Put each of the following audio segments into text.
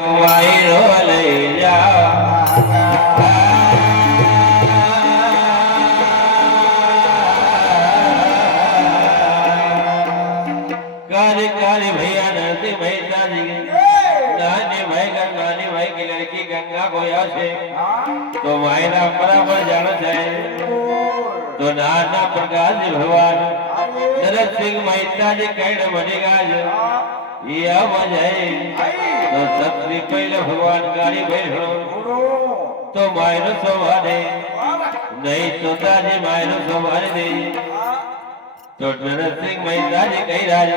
વાયરો લઈ જા काली काली भैया नरसिंह भैया जी नानी भाई नानी भाई की लड़की गंगा गोया से तो मायना बराबर जाना चाहिए तो नाना प्रकाश भगवान नरसिंह मेहता जी कैड बनेगा जो यह बजाए तो सबसे पहले भगवान गाड़ी बैठो तो मायनो सोवाने नहीं तो ताजी मायनो सोवाने दे तो नरसिंह मेहता जी कही राज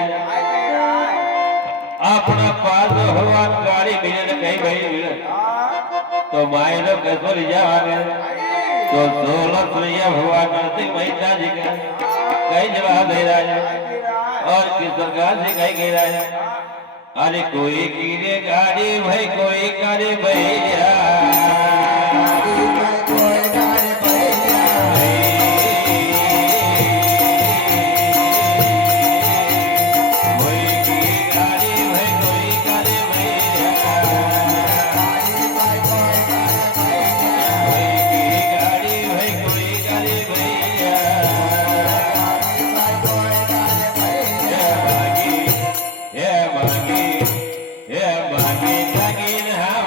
अपना पास भगवान गाड़ी मिले कहीं भाई मिले तो मायनो कसो जावाने तो 16 सुनिया भगवान नरसिंह मेहता जी का कई जवाब दे राज और किस प्रकार से कही गई राज अरे कोई कीरे गाड़ी भाई कोई करे भैया Yeah,